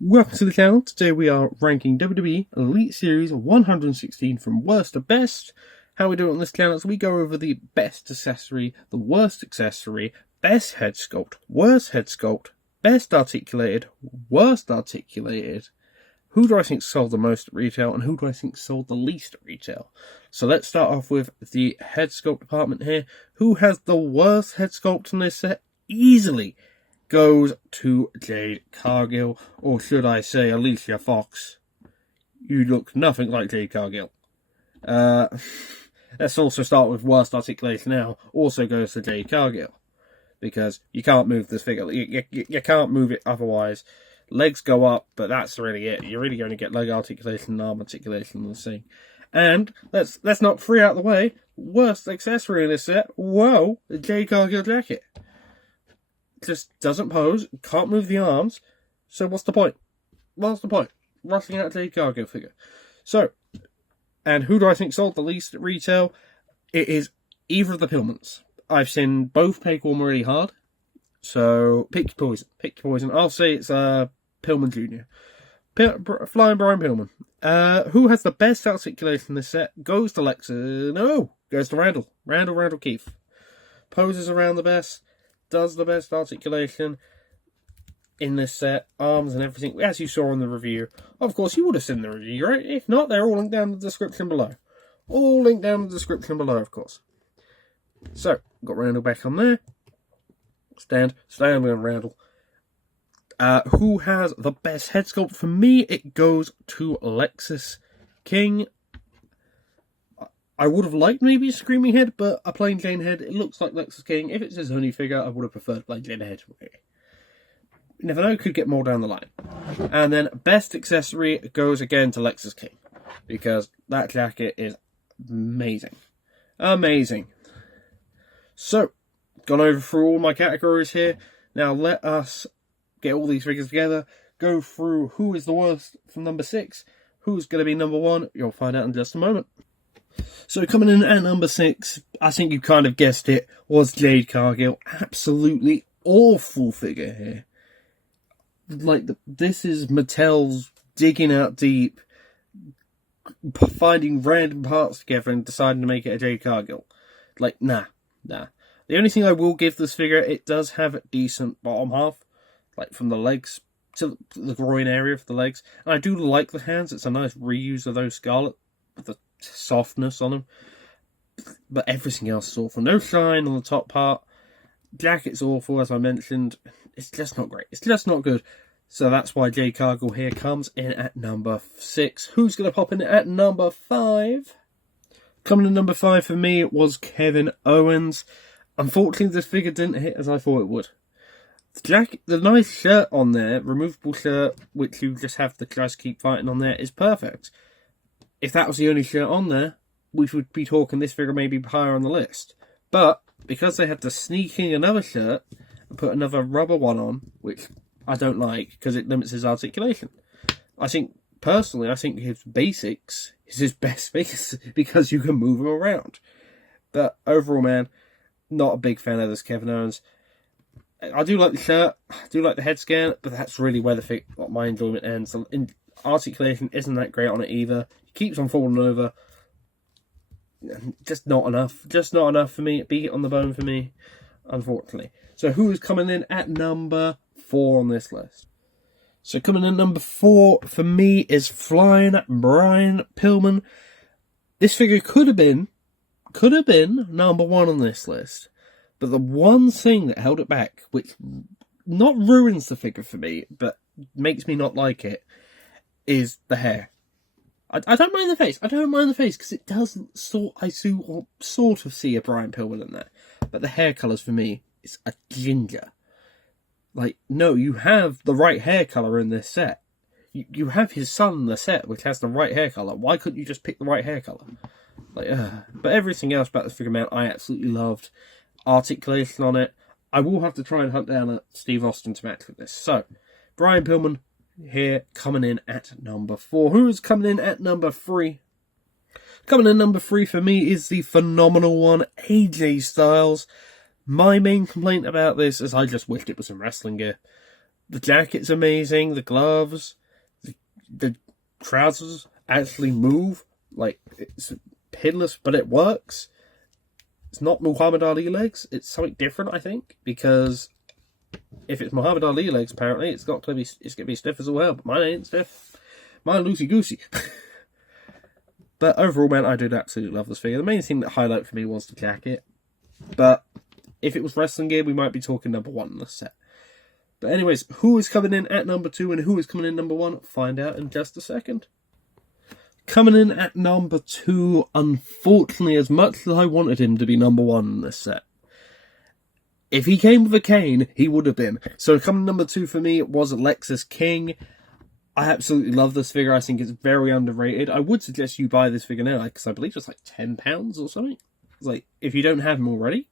Welcome to the channel. Today we are ranking WWE Elite Series 116 from worst to best. How we do it on this channel is we go over the best accessory, the worst accessory, best head sculpt, worst head sculpt, best articulated, worst articulated, who do I think sold the most at retail, and who do I think sold the least at retail. So let's start off with the head sculpt department here. Who has the worst head sculpt in this set? Easily goes to Jade Cargill, or should I say Alicia Fox. You look nothing like Jade Cargill. Let's also start with worst articulation now. Also goes to Jade Cargill, because you can't move this figure. You can't move it otherwise. Legs go up, but that's really it. You're really going to get leg articulation and arm articulation in the same. And let's knock three out of the way. Worst accessory in this set. Whoa, the Jade Cargill jacket. Just doesn't pose, can't move the arms, so what's the point? What's the point? Rushing out a Jade Cargill figure. So, and who do I think sold the least at retail? It is either of the Pillmans. I've seen both pay Gorm really hard, so pick your poison. Pick your poison. I'll say it's Pillman Jr. Flying Brian Pillman. Who has the best articulation in this set? Goes to Lexis. No, goes to Randall. Randall Keith. Poses around the best. Does the best articulation in this set, arms and everything, as you saw in the review. Of course, you would have seen the review, right? If not, they're all linked down in the description below. All linked down in the description below, of course. So, got Randall back on there. Stand with Randall. Who has the best head sculpt? For me, it goes to Lexis King. I would have liked maybe a Screaming Head, but a plain Jane Head, it looks like Lexis King. If it's his only figure, I would have preferred plain Jane Head. You never know, could get more down the line. And then best accessory goes again to Lexis King, because that jacket is amazing. Amazing. So, gone over through all my categories here. Now let us get all these figures together, go through who is the worst from number 6, who's going to be number 1, you'll find out in just a moment. So coming in at number 6, I think you kind of guessed it, was Jade Cargill. Absolutely awful figure here. Like, this is Mattel's digging out deep, finding random parts together and deciding to make it a Jade Cargill. Like, nah. The only thing I will give this figure, it does have a decent bottom half, like from the legs to the groin area for the legs. And I do like the hands. It's a nice reuse of those Scarlet with the softness on them, but everything else is awful. No shine on the top part. Jacket's awful, as I mentioned. It's just not great. It's just not good. So that's why Jade Cargill here comes in at number 6. Who's going to pop in at number 5? Coming in number 5 for me was Kevin Owens. Unfortunately, this figure didn't hit as I thought it would. The jacket, the nice shirt on there, removable shirt, which you just have to just keep fighting on there, is perfect. If that was the only shirt on there, we would be talking this figure maybe higher on the list. But because they had to sneak in another shirt and put another rubber one on, which I don't like because it limits his articulation. Personally, I think his basics is his best figures because you can move him around. But overall, man, not a big fan of this Kevin Owens. I do like the shirt, I do like the head scan, but that's really where my enjoyment ends. Articulation isn't that great on it either. Keeps on falling over. Just not enough. Just not enough for me. Beat it on the bone for me, unfortunately. So who is coming in at number 4 on this list? So coming in number 4 for me is Flying Brian Pillman. This figure could have been number 1 on this list. But the one thing that held it back, which not ruins the figure for me, but makes me not like it, is the hair. I don't mind the face. I don't mind the face because it doesn't sort of see a Brian Pillman in there. But the hair colours for me is a ginger. Like, no, you have the right hair colour in this set. You have his son in the set which has the right hair colour. Why couldn't you just pick the right hair colour? Like, but everything else about this figure, man, I absolutely loved. Articulation on it. I will have to try and hunt down a Steve Austin to match with this. So, Brian Pillman here coming in at number 4. Who's coming in at number 3? Coming in number 3 for me is the phenomenal one, AJ Styles. My main complaint about this is I just wished it was in wrestling gear. The jacket's amazing, the gloves, the trousers actually move. Like, it's pinless, but it works. It's not Muhammad Ali legs, it's something different, I think, because if it's Muhammad Ali legs, apparently, it's going to be stiff as well, but mine ain't stiff. Mine loosey-goosey. But overall, man, I did absolutely love this figure. The main thing that highlighted for me was the jacket. But if it was wrestling gear, we might be talking number 1 in this set. But anyways, who is coming in at number 2 and who is coming in number 1? Find out in just a second. Coming in at number 2, unfortunately, as much as I wanted him to be number 1 in this set, if he came with a cane, he would have been. So coming number 2 for me was Lexis King. I absolutely love this figure. I think it's very underrated. I would suggest you buy this figure now, because I believe it's like £10 or something. It's like, if you don't have him already.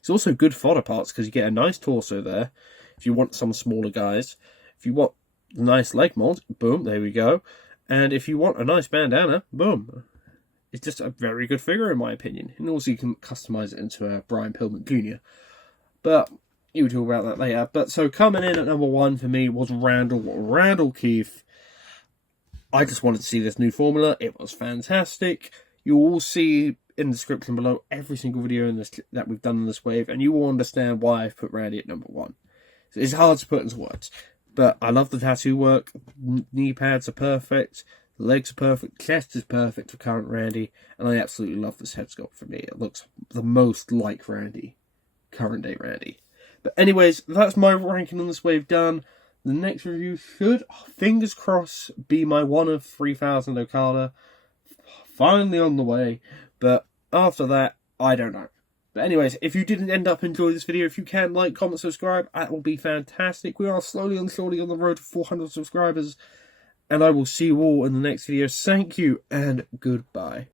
It's also good fodder parts, because you get a nice torso there. If you want some smaller guys. If you want a nice leg mold, boom, there we go. And if you want a nice bandana, boom. It's just a very good figure, in my opinion. And also you can customize it into a Brian Pillman Jr. But you will talk about that later. But so coming in at number 1 for me was Randall Keith. I just wanted to see this new formula. It was fantastic. You will see in the description below every single video in this that we've done in this wave, and you will understand why I've put Randy at number 1. It's hard to put into words, but I love the tattoo work. Knee pads are perfect. The legs are perfect. Chest is perfect for current Randy, and I absolutely love this head sculpt for me. It looks the most like Randy, current day Randy. But anyways, that's my ranking on this wave done. The next review should, fingers crossed, be my 1 of 3,000 Okada. Finally on the way. But after that, I don't know. But anyways, if you didn't end up enjoying this video, if you can like, comment, subscribe, that will be fantastic. We are slowly and surely on the road to 400 subscribers. And I will see you all in the next video. Thank you and goodbye.